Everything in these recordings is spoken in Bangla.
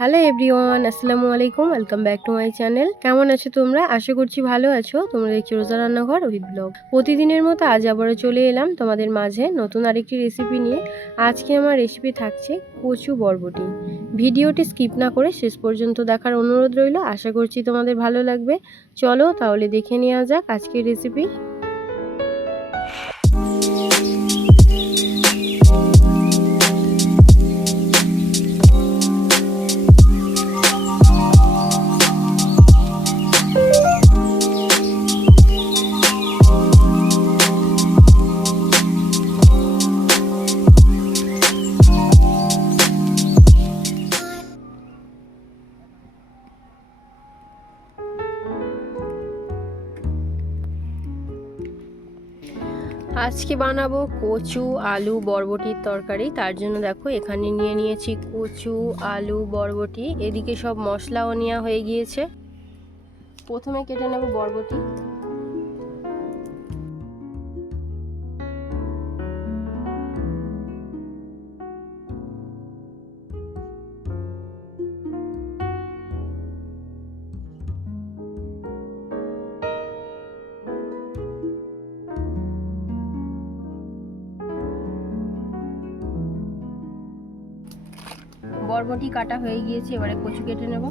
হ্যালো এভরিওয়ান, আসসালামু আলাইকুম। Welcome back to my channel. কেমন আছো তোমরা? আশা করছি ভালো আছো। তোমরা দেখছো রোজা রান্নাঘর উইথ ব্লগ। প্রতিদিনের মতো আজ আবারও চলে এলাম তোমাদের মাঝে নতুন আরেকটি রেসিপি নিয়ে। আজকে আমার রেসিপি থাকছে কচু বরবটি। ভিডিওটি স্কিপ না করে শেষ পর্যন্ত দেখার অনুরোধ রইল। আশা করছি তোমাদের ভালো লাগবে। চলো তাহলে দেখে নেওয়া যাক আজকের রেসিপি। আজকে বানাবো কচু আলু বরবটির তরকারি। তার জন্য দেখো এখানে নিয়ে নিয়েছি কচু আলু বরবটি, এদিকে সব মশলাও নেওয়া হয়ে গিয়েছে। প্রথমে কেটে নেব বরবটি। বরবটি কাটা হয়ে গিয়েছে, এবারে কচু কেটে নেব।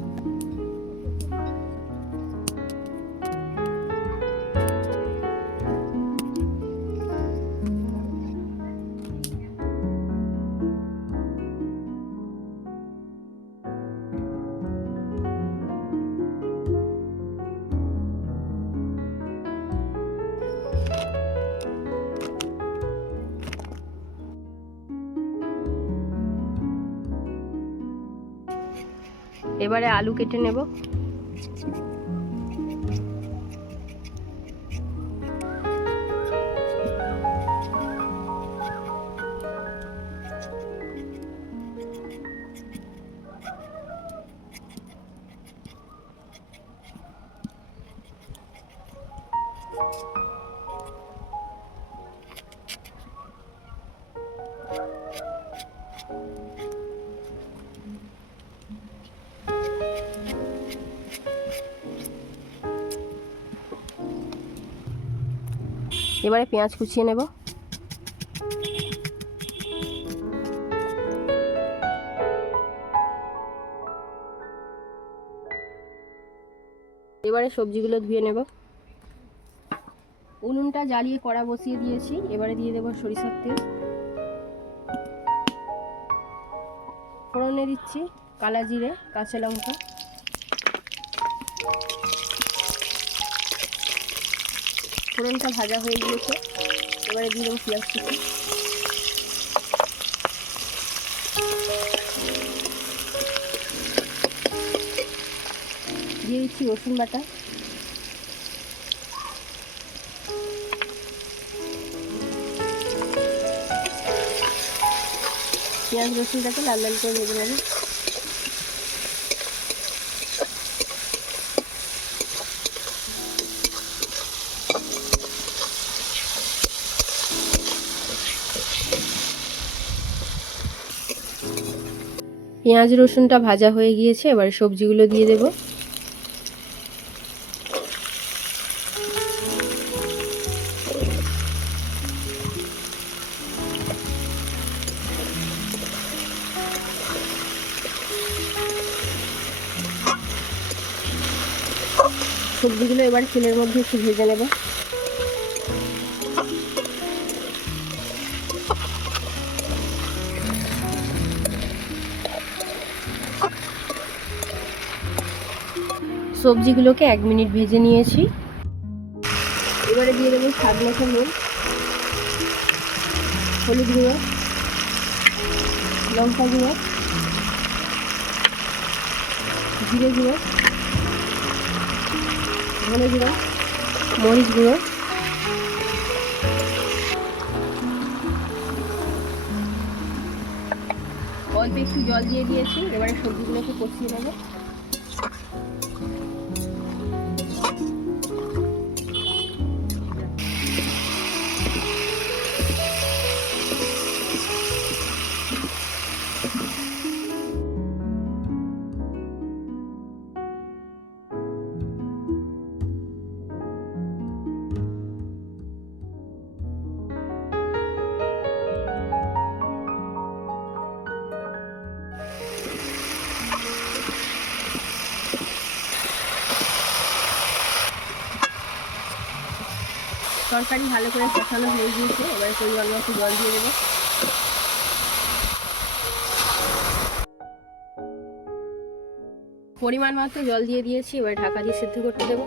এবারে আলু কেটে নেব। এবারে পেঁয়াজ কুচিয়ে নেব। এবারে সবজিগুলো ধুয়ে নেব। উনুনটা জ্বালিয়ে কড়া বসিয়ে দিয়েছি। এবারে দিয়ে দেব সরিষার তেল। ফোড়নে দিচ্ছি কালা জিরে, কাঁচা লঙ্কা। ফোড়নটা ভাজা হয়ে গিয়েছে, এবারে দিয়ে দেবো পেঁয়াজ কুচি। দিয়ে দিচ্ছি রসুন বাটা। পেঁয়াজ রসুনটাকে লাল লাল করে ভেজে নেব। পেঁয়াজ রসুনটা ভাজা হয়ে গিয়েছে, এবার সবজিগুলো দিয়ে দেব। সবজিগুলো এবার তেলের মধ্যে একটু ভেজে নেব। সবজিগুলোকে 1 মিনিট ভেজে নিয়েছি। এবারে দিয়ে দেবো স্বাদ মতো নুন, হলুদ গুঁড়ো, লঙ্কা গুঁড়ো, জিরে গুঁড়ো, ধনে গুঁড়ো, মরিচ গুঁড়ো। অল্প একটু জল দিয়ে দিয়েছি। এবারে সবজিগুলোকে কষিয়ে নেব। তরকারি ভালো করে কষানো হয়ে গিয়েছে, এবারে পরিমাণ মতো জল দিয়ে দেবো। পরিমাণ মতো জল দিয়ে দিয়েছি, এবার ঢাকা দিয়ে সিদ্ধ করতে দেবো।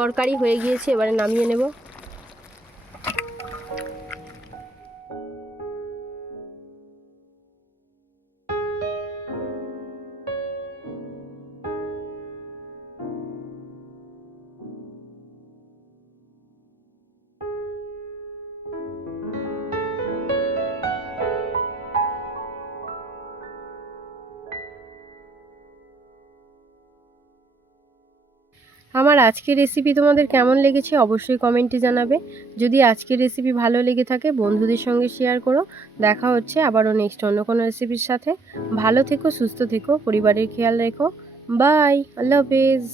তরকারি হয়ে গিয়েছে, এবারে নামিয়ে নেব। আমার আজকের রেসিপি তোমাদের কেমন লেগেছে অবশ্যই কমেন্টে জানাবে। যদি আজকের রেসিপি ভালো লেগে থাকে বন্ধুদের সঙ্গে শেয়ার করো। দেখা হচ্ছে আবারও নেক্সট অন্য কোনো রেসিপির সাথে। ভালো থেকো, সুস্থ থেকো, পরিবারের খেয়াল রেখো। বাই, আল্লাহ হাফেজ।